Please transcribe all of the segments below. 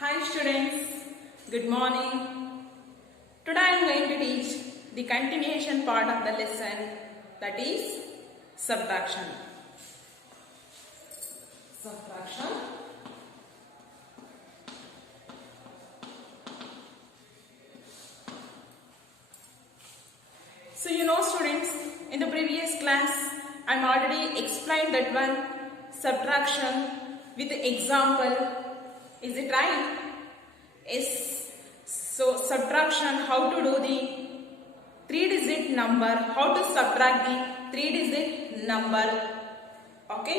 Hi students, good morning. Today I am going to teach the continuation part of the lesson, that is subtraction. Subtraction. So you know students, in the previous class I am already explained that one subtraction with example. Is it right? Yes. So subtraction, how to do the 3-digit number, how to subtract the 3-digit number, okay,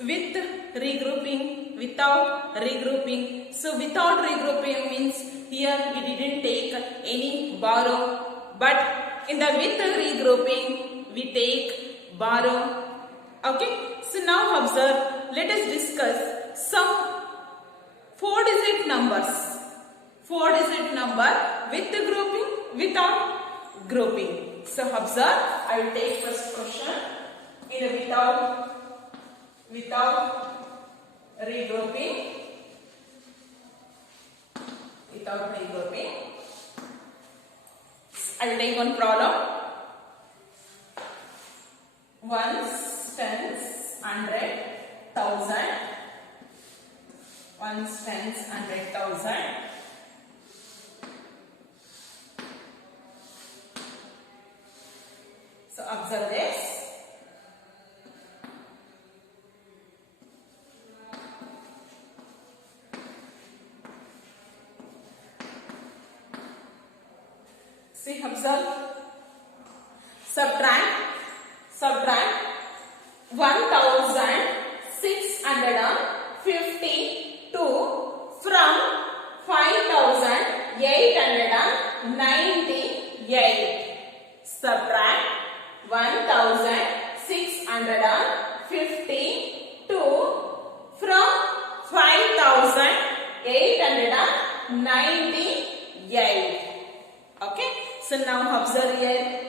with regrouping, without regrouping. So without regrouping means here we didn't take any borrow, but in the with regrouping we take borrow, okay. So now observe, let us discuss some 4-digit numbers. 4-digit number with the grouping, without grouping. So observe, I will take first question in the without regrouping. Without regrouping. I will take one problem. Ones, tens, 100, 1000. Ones, tens, 100, 1000. So observe this. See, observe. Subtract 1652 from 5898. Subtract 1652 from 5898. Okay, so now observe here.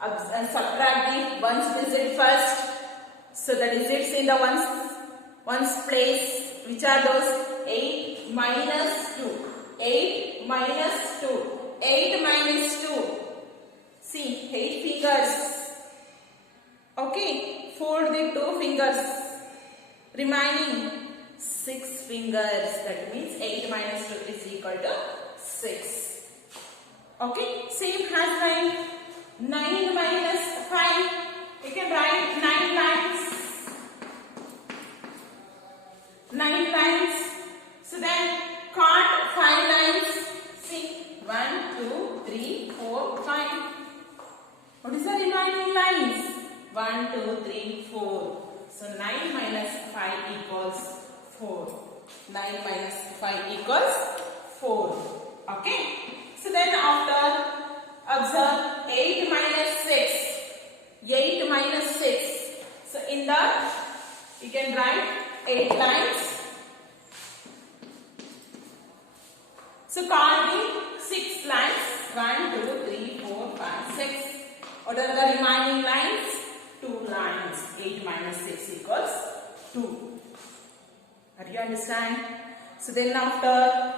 Subtract the ones digit first. So the digits in the ones place, which are those? 8 minus 2. 8 minus 2. 8 minus 2. See, 8 fingers. Okay, fold the 2 fingers. Remaining 6 fingers. That means 8 minus 2 is equal to 6. Okay, same has line. 9 minus 5. You can write 9 lines. 9 lines. So then count 5 lines. See, 1, 2, 3, 4, 5. What is the remaining lines? 1, 2, 3, 4. So 9 minus 5 equals 4. 9 minus 5 equals 4. Okay. So then after, observe 8 minus 6. 8 minus 6. So in that you can write 8 lines. So count the 6 lines. 1, 2, 3, 4, 5, 6. What are the remaining lines? 2 lines. 8 minus 6 equals 2. Are you understand? So then after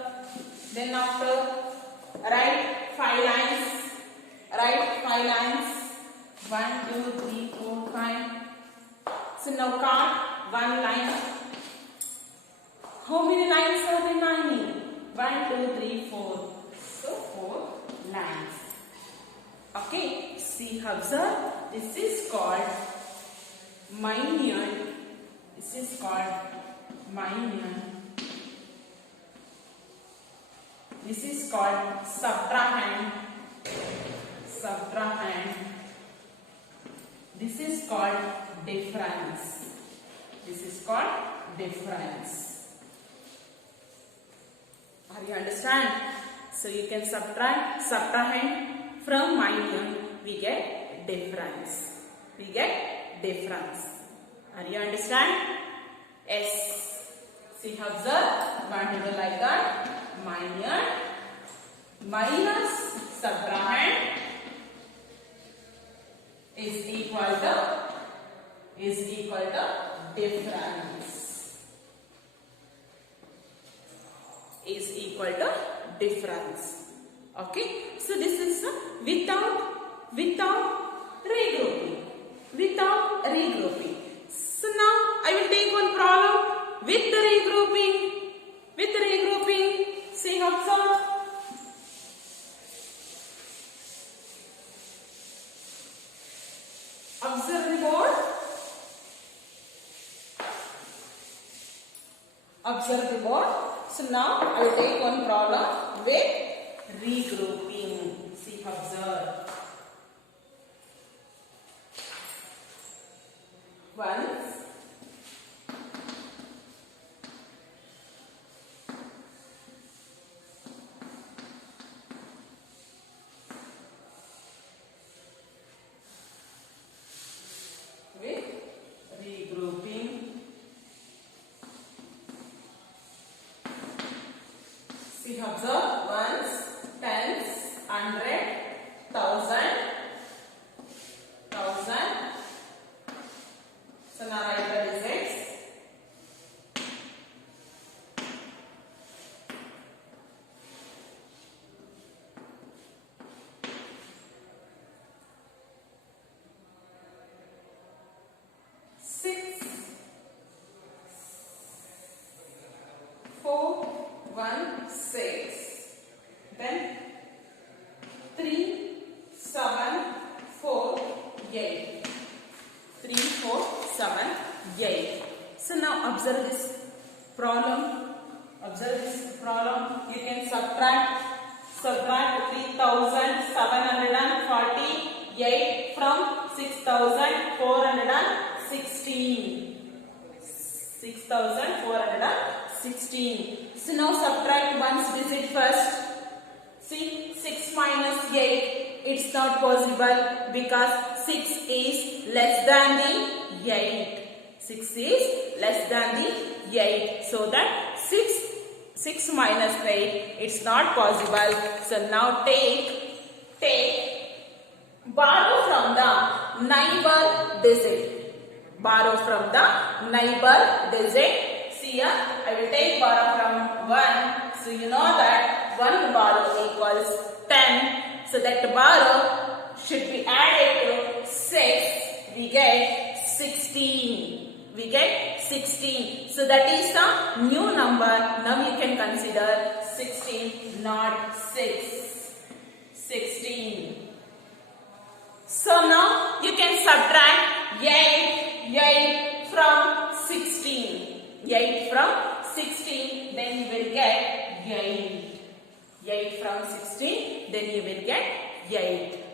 write 5 lines. Write 5 lines. 1, 2, 3, 4, 5. So now count 1 line. How many lines are remaining? 1, 2, 3, 4. So 4 lines. Okay. See, observe. This is called minor. This is called minor. This is called subtrahend. Subtrahend. This is called difference. This is called difference. Are you understand? So you can subtrahend from minor. We get difference. We get difference. Are you understand? Yes. See, observe. Want to do like that? Minor minus subtrahend is equal to difference. is equal to difference. Okay, so this is without regrouping. Without regrouping. So now I will take one problem with the regrouping. With regrouping, see, observe. Observe the board. Observe the board. So now I will take one problem with regrouping. See, observe. Once. With regrouping. See, observe, ones, tens, hundred, thousand. So now write the digits. Six, 4, 1, 6. Then 3, 7, 4, 8. 3, 4, 7, 8. So now observe this problem. Observe this problem. You can subtract 3,748 from 6,416. 6,416. So now subtract one's digit first. See, 6 minus 8. It's not possible because 6 is less than the 8. 6 is less than the 8. So that 6 minus 8, it's not possible. So now borrow from the neighbor digit. Borrow from the neighbor digit. See here, I will take borrow from 1. So you know that 1 borrow equals 10. So that borrow should be added to 6. We get 16. We get 16. So that is the new number. Now you can consider 16, not 6. 16. So now you can subtract 8 from 16. 8 from 16, then you will get 8. 8 from 16, then you will get 8.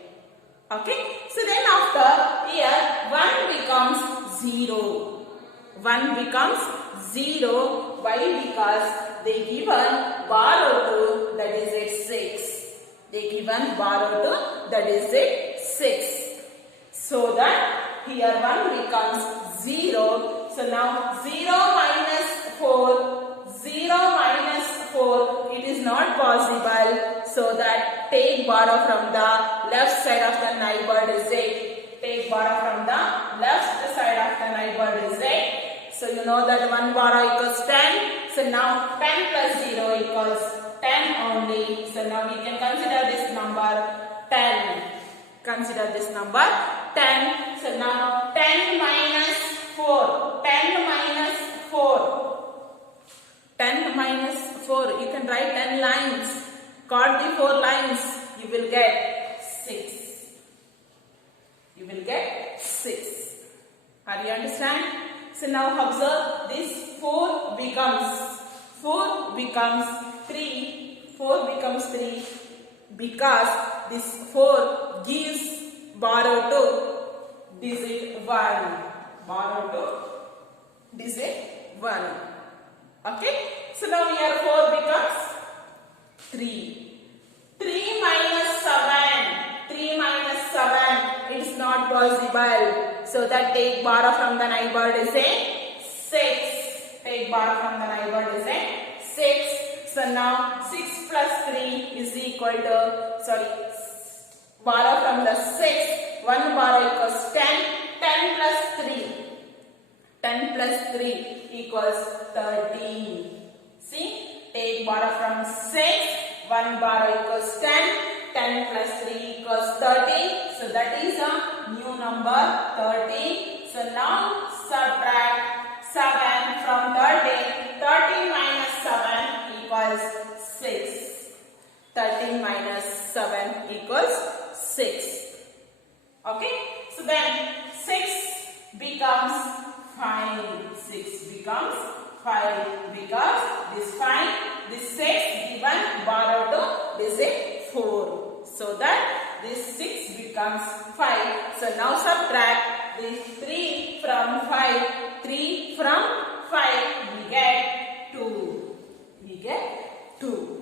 Okay, so then after here 1 becomes 0. 1 becomes 0. Why? Because they given borrow to the digit 6. They given borrow to the digit 6. So that here 1 becomes 0. So now 0 minus 4. 0 minus 4. It is not possible. So that take borrow from the left side of the neighbor digit. Take borrow from the left side of the neighbor digit. So you know that 1 borrow equals 10. So now 10 plus 0 equals 10 only. So now we can consider this number 10. Consider this number 10. So now 10 minus 4. 10 minus 4. 10 minus 4. You can write 10 lines. Cut the 4 lines. You will get 6. You will get 6. Are you understand? So now observe this 4 becomes 3. 4 becomes 3 because this 4 gives borrow to digit 1. Borrow to digit 1. Okay. So now here 4 becomes 3. 3 minus 7. 3 minus 7. It is not possible. So that take borrow from the neighbor digit 6. Take borrow from the neighbor digit 6. So now 6 plus 3 is equal to, borrow from the 6. 1 borrow equals 10. 10 plus 3. 10 plus 3 equals 13. See, take take borrow from 6. 1 borrow equals 10. 10 plus 3 equals 30. So that is a new number 30. So now subtract 7 from 30. 30 minus 7 equals 6. 30 minus 7 equals 6. Okay. So then 6 becomes 5. 6 becomes 5 because this 5, this 6 given borrowed to this is 4. So that this 6 becomes 5. So now subtract this 3 from 5. 3 from 5 we get 2. We get 2.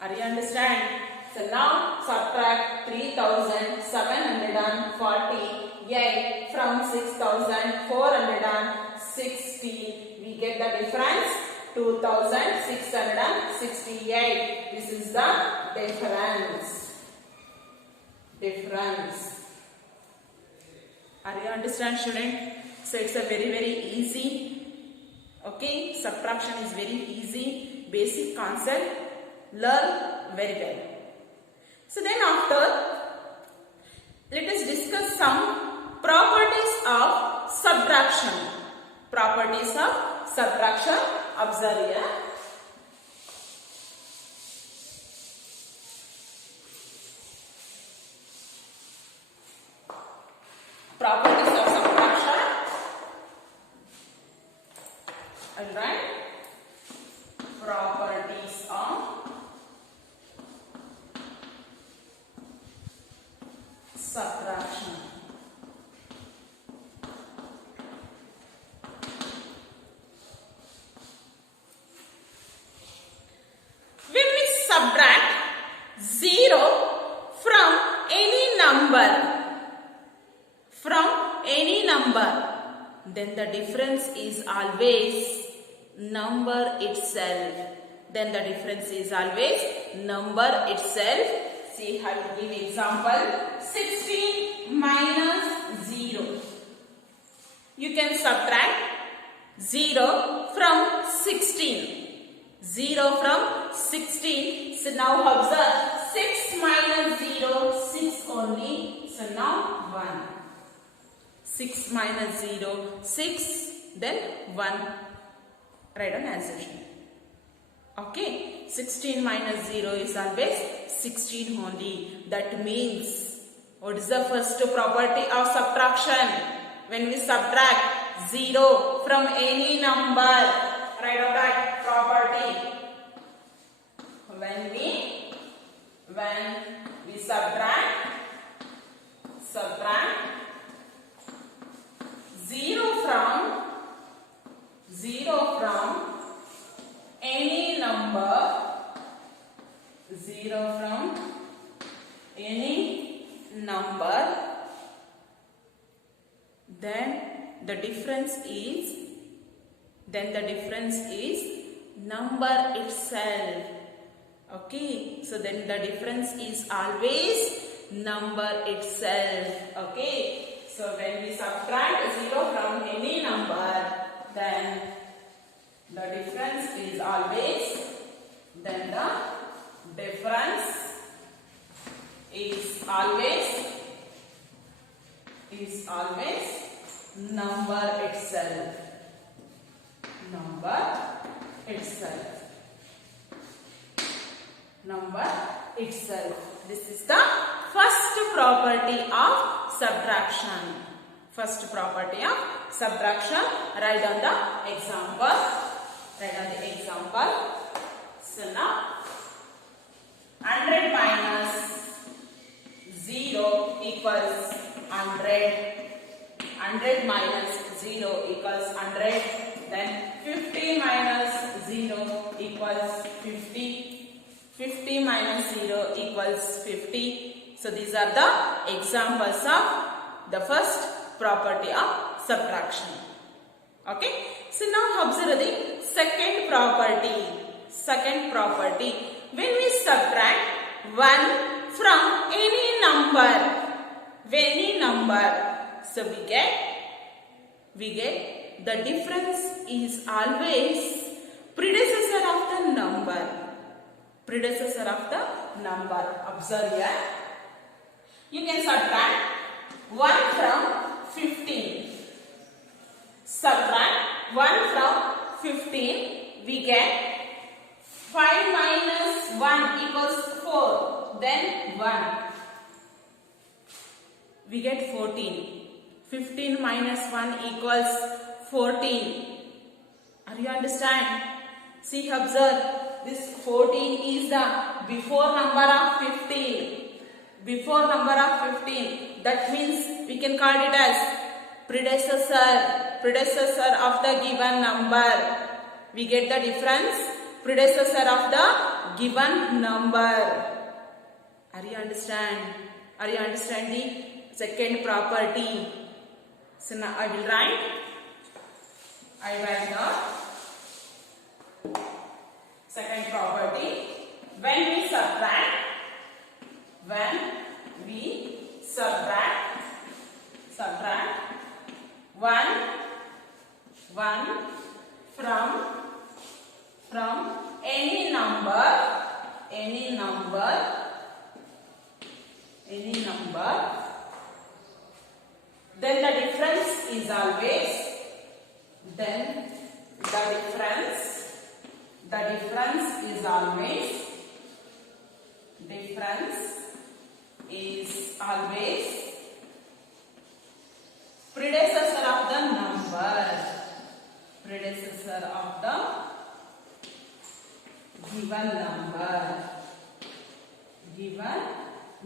Are you understand? So now subtract 3748 from 6460. We get the difference 2668. This is the difference. Are you understand, student? So it's a very easy. Okay, subtraction is very easy. Basic concept. Learn very well. So then after, let us discuss some properties of subtraction. Properties of subtraction. Observe here. Properties of subtraction. Alright. Properties of subtraction. When we subtract 0 from any number, then the difference is always number itself. See, I will give example. 16 minus 0. You can subtract 0 from 16. 0 from 16. So now observe. 6 minus 0, 6 only. So now 1. 6 minus 0, 6. Then 1. Write an answer. Okay. 16 minus 0 is always 16 only. That means, what is the first property of subtraction? When we subtract 0 from any number, write out that property. When we subtract 0 from any number, then the difference is number itself. Okay, so then the difference is always number itself. Okay, so when we subtract 0 from any number, then the difference is always number itself. This is the first property of subtraction. Write on the example. So now 100 minus 0 equals 100. 100 minus 0 equals 100. Then 50 minus 0 equals 50. 50 minus 0 equals 50. So these are the examples of the first property of subtraction. Okay. So now observe the second property. When we subtract 1 from any number, so we get the difference is always predecessor of the number. predecessor of the number. Observe here. You can subtract 1 from 15. Subtract 1 from 15. We get 5 minus 1 equals 4. Then 1. We get 14. 15 minus 1 equals 14. Are you understand? See, observe. This 14 is the before number of 15. Before number of 15. That means we can call it as predecessor of the given number. We get the difference. Predecessor of the given number. Are you understand? Are you understanding? Second property. So now I will write. I write the second property. When we subtract 1 from any number, then the difference is always predecessor of the number, predecessor of the given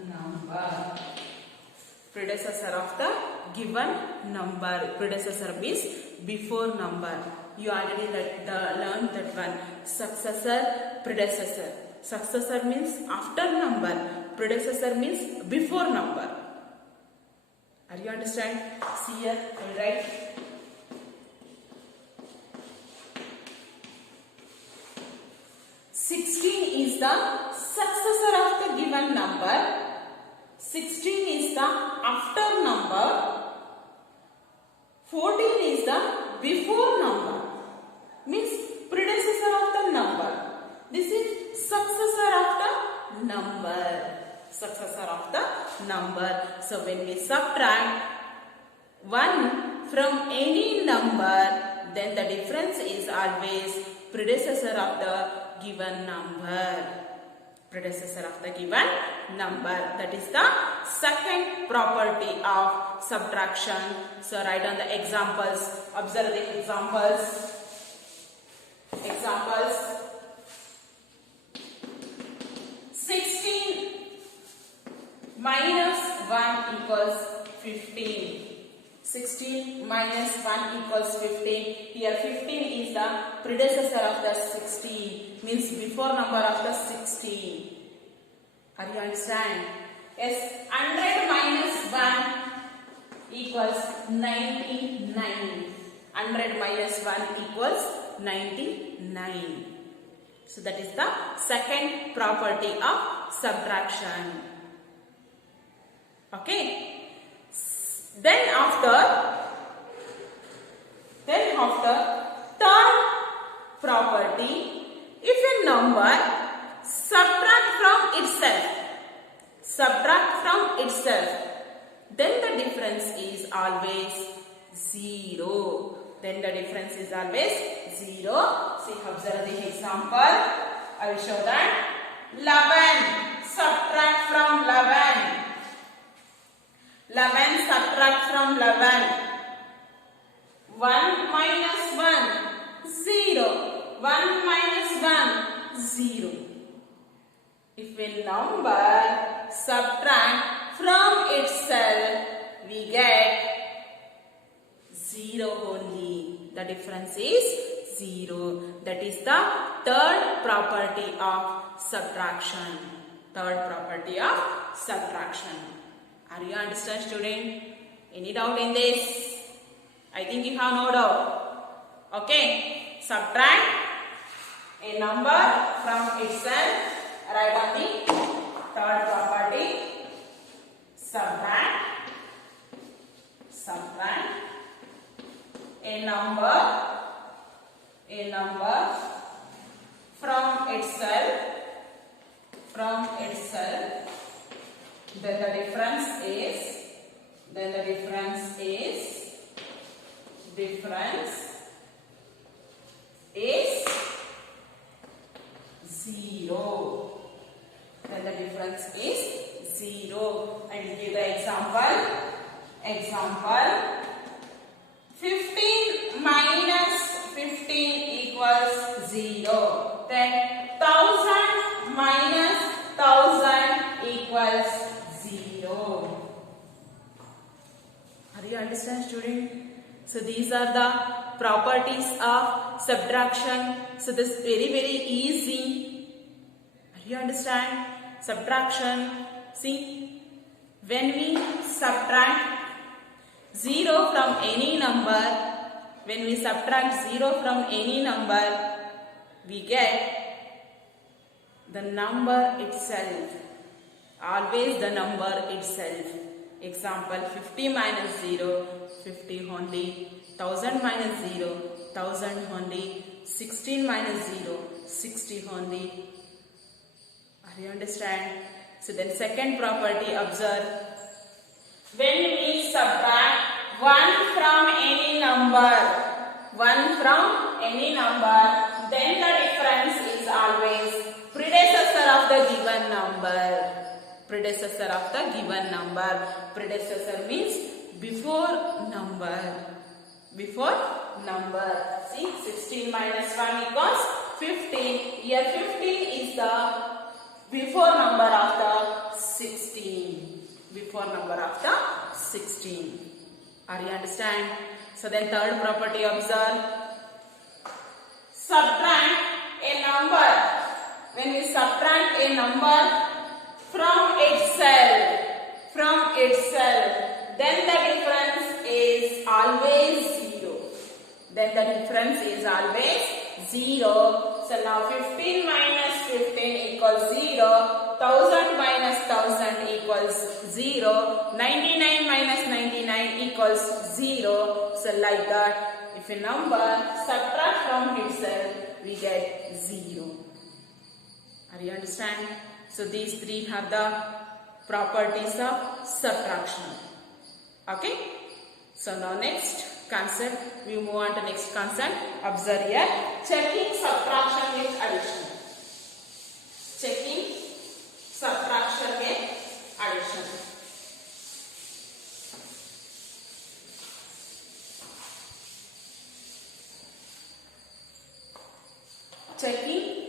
number, predecessor of the given number. Predecessor means before number. You already learned that one. Successor, predecessor. Successor means after number. Predecessor means before number. Are you understand? See here, I will write. Is the successor of the given number. 16 is the after number. 14 is the before number. Means predecessor of the number. This is successor of the number. Successor of the number. So when we subtract 1 from any number, then the difference is always predecessor of the given number. Predecessor of the given number. That is the second property of subtraction. So write down the examples. Observe the examples. Examples. 16 minus 1 equals 15. 16 minus 1 equals 15. Here 15 is the predecessor of the 16. Means before number of the 16. Are you understand? Yes. 100 minus 1 equals 99. 100 minus 1 equals 99. So that is the second property of subtraction. Okay. Then after third property, if a number subtract from itself, then the difference is always 0. Then the difference is always 0. See, observe the example. I will show that. 11 subtract from 11. 11 subtract from 11. 1 minus 1, 0. 1 minus 1, 0. If a number subtract from itself, we get 0 only. The difference is 0. That is the third property of subtraction. Third property of subtraction. Are you understand, student? Any doubt in this? I think you have no doubt. Okay. Subtract a number from itself. Write on the third property. Subtract a number from itself. then the difference is 0. Then the difference is 0. I will give the example. 15 minus 15 equals 0. Then 1000 minus 1000 equals 0. Are you understand, student? So these are the properties of subtraction. So this is very easy. Are you understand? Subtraction. See, when we subtract 0 from any number, we get the number itself. Always the number itself. Example, 50 minus 0, 50 only. 1000 minus 0, 1000 only. 16 minus 0, 60 only. Are you understand? So then second property, observe. When we subtract 1 from any number, then the difference is always predecessor of the given number. Predecessor means before number. See, 16 minus 1 equals 15. Here 15 is the before number of the 16. Are you understand? So then third property, observe. Subtract a number. When we subtract a number from itself, then the difference is always 0. So now 15 minus 15 equals 0. 1000 minus 1000 equals 0. 99 minus 99 equals 0. So like that, if a number subtract from itself, we get 0. Are you understand? So these three are the properties of subtraction. Okay? So now next concept, we move on to next concept. Observe here, checking subtraction with addition. Checking subtraction with addition.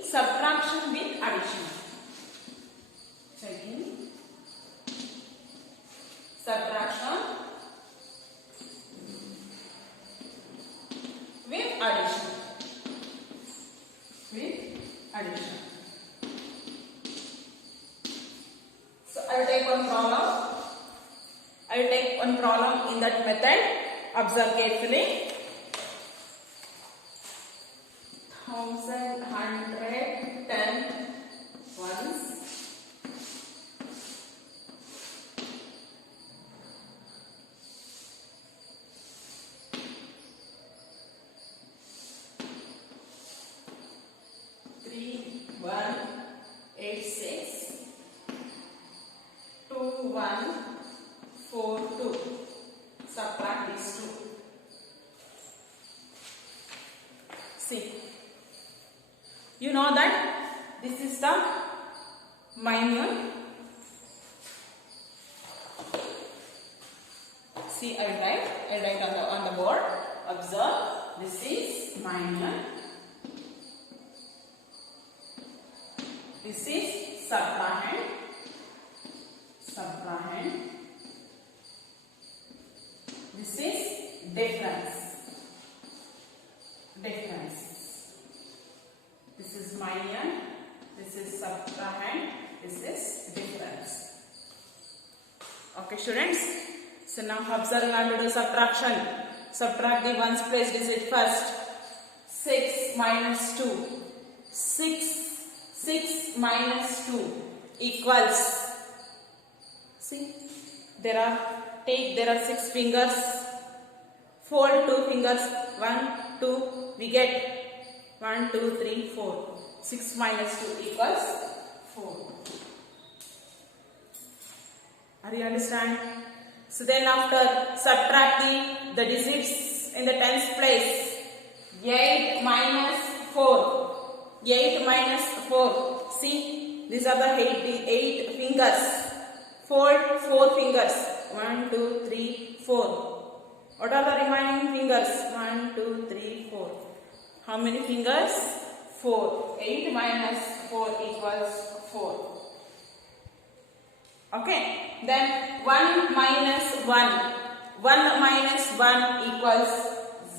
Subtraction with addition. So I will take one problem. In that method. Observe carefully. 1110 ones. 3186 2142. Subtract these two. See, you know that this is the minus. See, I write on the board. Observe, this is minus. This is subtrahend. This is difference. This is minus. This is subtrahend. This is difference. Okay, students. So now observe how to do subtraction. Subtract the ones place digit first. 6 minus 2. 6 minus 2 equals. See, there are 6 fingers. Fold 2 fingers. 1, 2. We get 1, 2, 3, 4. 6 minus 2 equals 4. Are you understand? So then after subtracting the digits in the tens place, 8 minus 4. 8 minus 4. See, these are the 8 fingers. Fold 4 fingers. 1, 2, 3, 4. What are the remaining fingers? 1, 2, 3, 4. How many fingers? 4. 8 minus 4 equals 4. Okay. Then 1 minus 1. 1 minus 1 equals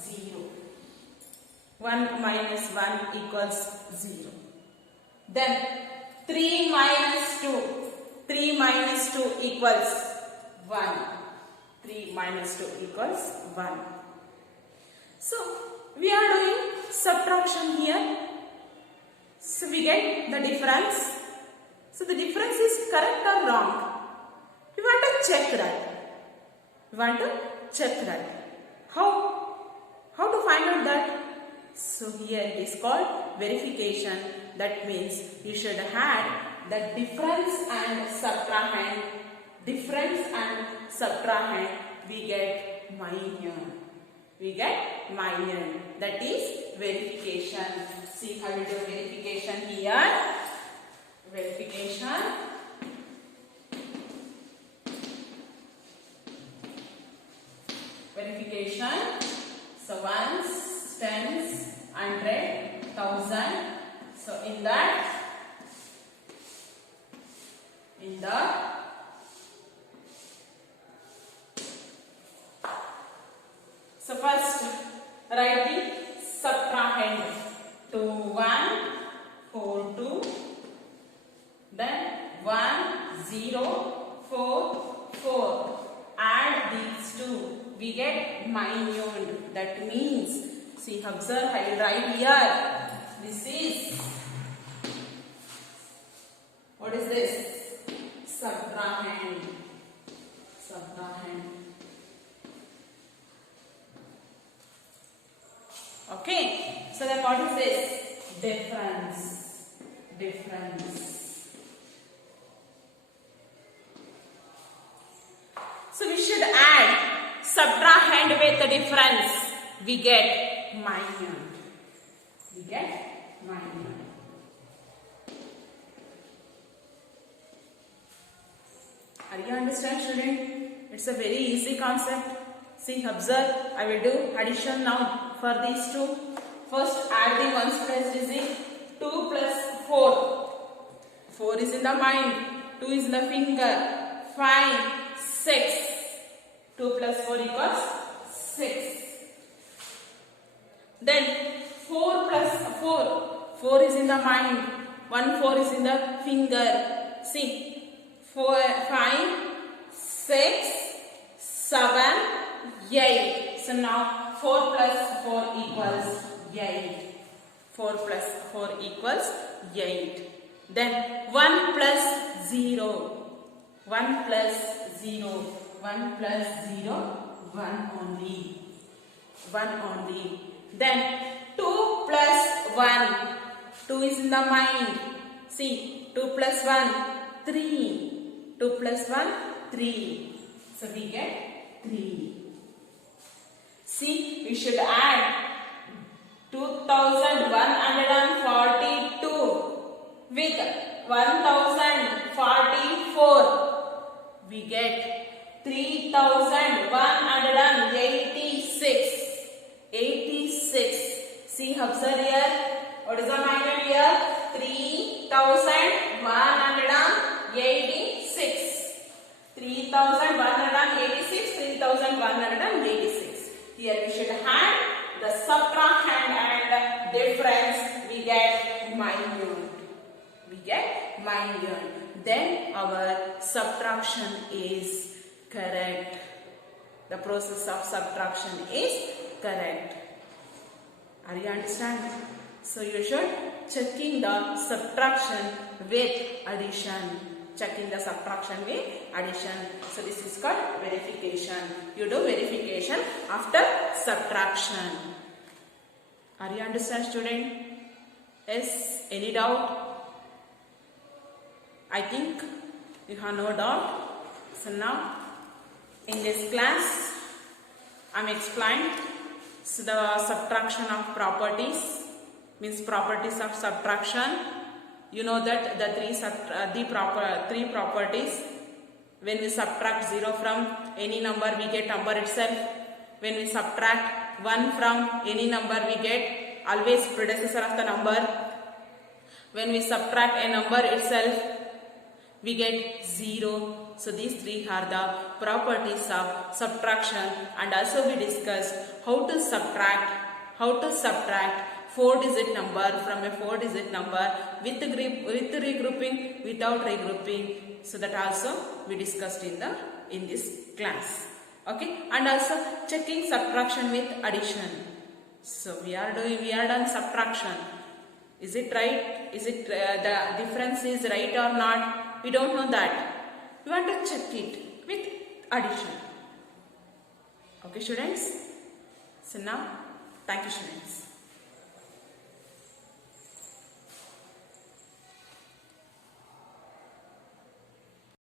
0. 1 minus 1 equals 0. Then 3 minus 2. 3 minus 2 equals 1. 3 minus 2 equals 1. So, we are doing subtraction here. So, we get the difference. So, the difference is correct or wrong? We want to check that. How to find out that? So, here it is called verification. That means you should add the difference and subtrahend. Difference and subtrahend, we get minus. That is verification. See how we do verification here. Verification. So ones, tens, 100, 1000. So in the so first write the subtrahend. 2, 1, 4, 2. Then 1, 0, 4, 4. Add these two. We get minus. That means, see, observe, I will write here. This is, what is this? Subtrahend. Okay. So then what is this? Difference. So we should add subtrahend with the difference. We get minus. Are you understand, student? It's a very easy concept. See, observe. I will do addition now for these two. First, add the ones place digit. 2 plus 4. 4 is in the mind. 2 is in the finger. 5, 6. 2 plus 4 equals 6. Then 4 plus 4. 4 is in the mind. 1 4 is in the finger. See, 4, 5, 6, 7, 8. So now 4 plus 4 equals 8. 4 plus 4 equals 8. Then 1 plus 0. 1 plus 0. 1 plus 0. 1 only. 1 only. Then 2 plus 1. 2 is in the mind. See, 2 plus 1. 3. 2 plus 1. 3. So we get 3. See, we should add 2142 with 1044. We get 3186. 86. See, observe here. What is the minus here? 3186. 3186. 3186. Here we should add the subtrahend and difference. We get minus. Then our subtraction is correct. The process of subtraction is correct. Are you understand? So you should checking the subtraction with addition. Checking the subtraction with addition. So this is called verification. You do verification after subtraction. Are you understand, student? Yes? Any doubt? I think you have no doubt. So now in this class I am explained the subtraction of properties, means properties of subtraction. You know that the three properties. When we subtract 0 from any number, we get number itself. When we subtract 1 from any number, we get always predecessor of the number. When we subtract a number itself, we get 0. So these three are the properties of subtraction, and also we discussed how to subtract 4-digit number from a 4-digit number with regrouping, without regrouping. So that also we discussed in this class. Okay, and also checking subtraction with addition. So we are done subtraction. Is it right? Is it the difference is right or not? We don't know that. We want to check it with addition. Okay, students. So now, thank you, students.